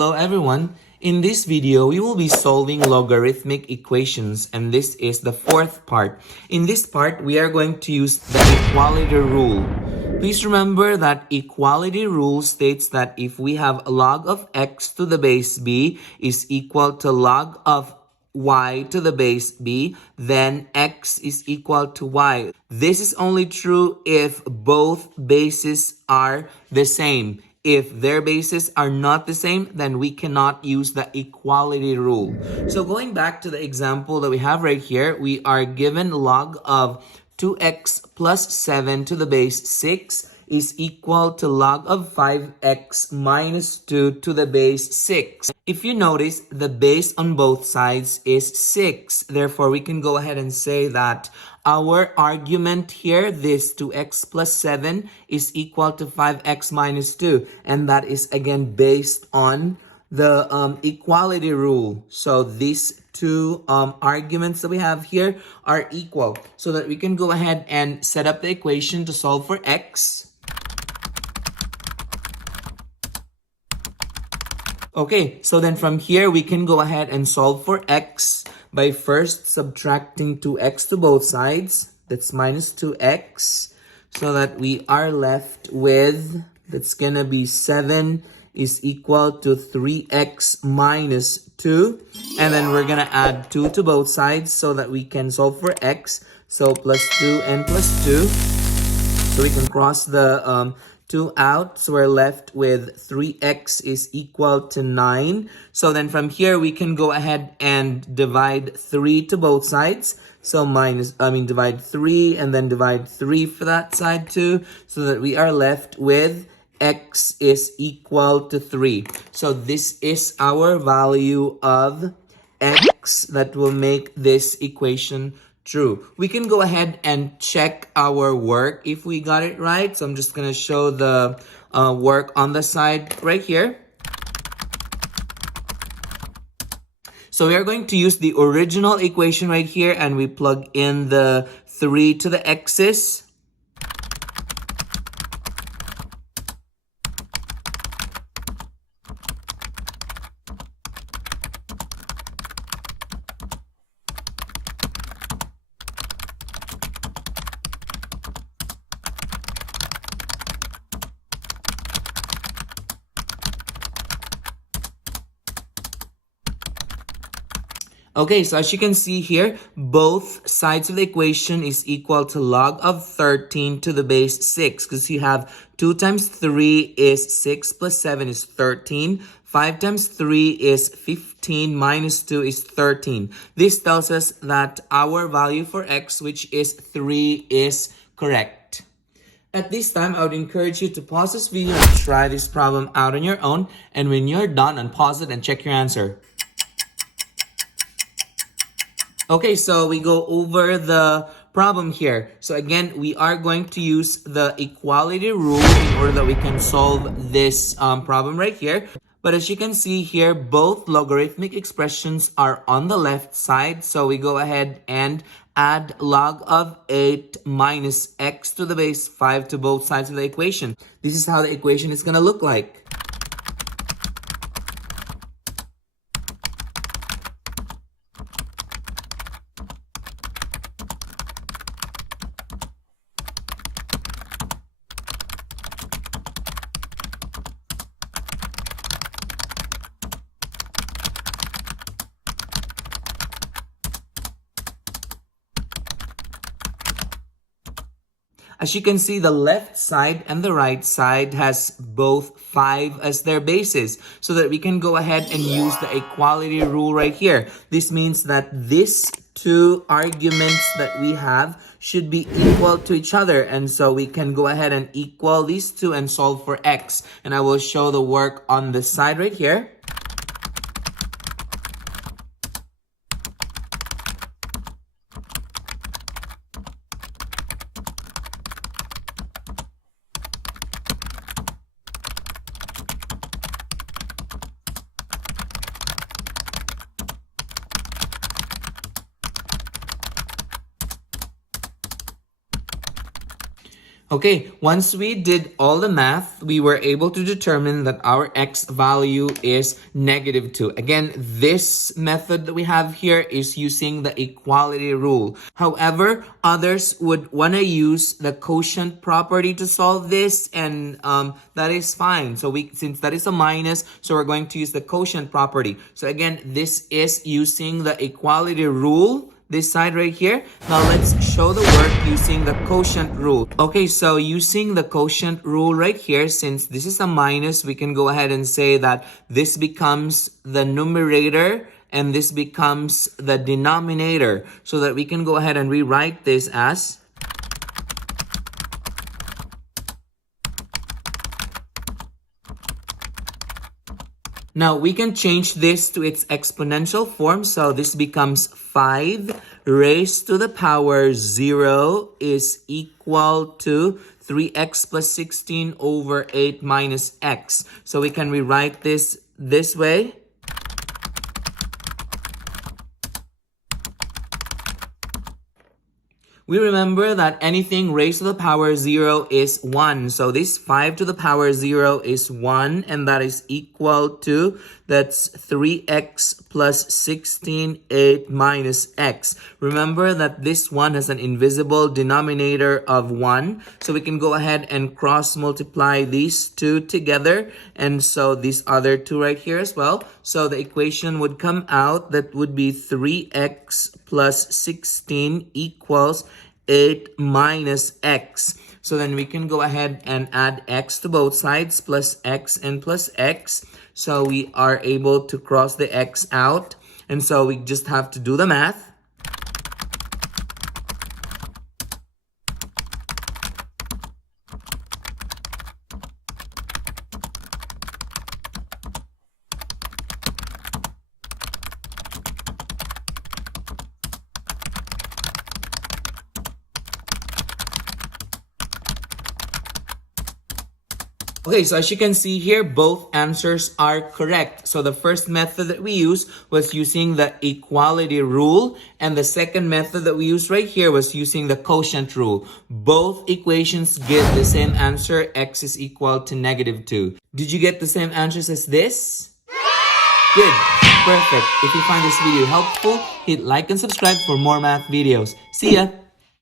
Hello everyone. In this video, we will be solving logarithmic equations, and this is the fourth part. In this part, we are going to use the equality rule. Please remember that equality rule states that if we have log of x to the base b is equal to log of y to the base b, then x is equal to y. This is only true if both bases are the same. If their bases are not the same, then we cannot use the equality rule. So going back to the example that we have right here, we are given log of 2x plus 7 to the base 6 is equal to log of 5x minus 2 to the base 6. If you notice, the base on both sides is 6. Therefore, we can go ahead and say that our argument here, this 2x plus 7, is equal to 5x minus 2. And that is again based on the equality rule. So these two arguments that we have here are equal. So that we can go ahead and set up the equation to solve for x. Okay, so then from here, we can go ahead and solve for x by first subtracting 2x to both sides. That's minus 2x. So that we are left with, that's gonna be 7 is equal to 3x minus 2. And then we're gonna add 2 to both sides so that we can solve for x. So plus 2 and plus 2. So we can cross the 2 out, so we're left with 3x is equal to 9. So then from here, we can go ahead and divide 3 to both sides. So divide 3 and then divide 3 for that side too, so that we are left with x is equal to 3. So this is our value of x that will make this equation true. We can go ahead and check our work if we got it right. So I'm just going to show the work on the side right here. So we are going to use the original equation right here, and we plug in the 3 to the x's. Okay, so as you can see here, both sides of the equation is equal to log of 13 to the base 6. Because you have 2 times 3 is 6 plus 7 is 13. 5 times 3 is 15 minus 2 is 13. This tells us that our value for x, which is 3, is correct. At this time, I would encourage you to pause this video and try this problem out on your own. And when you're done, unpause it and check your answer. Okay, so we go over the problem here. So again, we are going to use the equality rule in order that we can solve this problem right here. But as you can see here, both logarithmic expressions are on the left side. So we go ahead and add log of 8 minus x to the base 5 to both sides of the equation. This is how the equation is going to look like. As you can see, the left side and the right side has both 5 as their bases, so that we can go ahead and use the equality rule right here. This means that these two arguments that we have should be equal to each other. And so we can go ahead and equal these two and solve for x. And I will show the work on the side right here. Okay, once we did all the math, we were able to determine that our x value is -2. Again, this method that we have here is using the equality rule. However, others would want to use the quotient property to solve this, and that is fine. So since that is a minus, so we're going to use the quotient property. So again, this is using the equality rule. This side right here. Now let's show the work using the quotient rule. Okay, so using the quotient rule right here, since this is a minus, we can go ahead and say that this becomes the numerator and this becomes the denominator, so that we can go ahead and rewrite this as now we can change this to its exponential form. So this becomes 5 raised to the power 0 is equal to 3x plus 16 over 8 minus x. So we can rewrite this way. We remember that anything raised to the power 0 is 1. So this 5 to the power 0 is 1, and that is equal to, that's 3x plus 16, 8 minus x. Remember that this one has an invisible denominator of 1. So we can go ahead and cross multiply these two together. And so these other two right here as well. So the equation would come out, that would be 3x plus 16 equals 8 minus x. So then we can go ahead and add x to both sides, plus x and plus x. So we are able to cross the x out. And so we just have to do the math. Okay, so as you can see here, both answers are correct. So the first method that we used was using the equality rule, and the second method that we used right here was using the quotient rule. Both equations give the same answer, x is equal to -2. Did you get the same answers as this? Good, perfect. If you find this video helpful, hit like and subscribe for more math videos. See ya!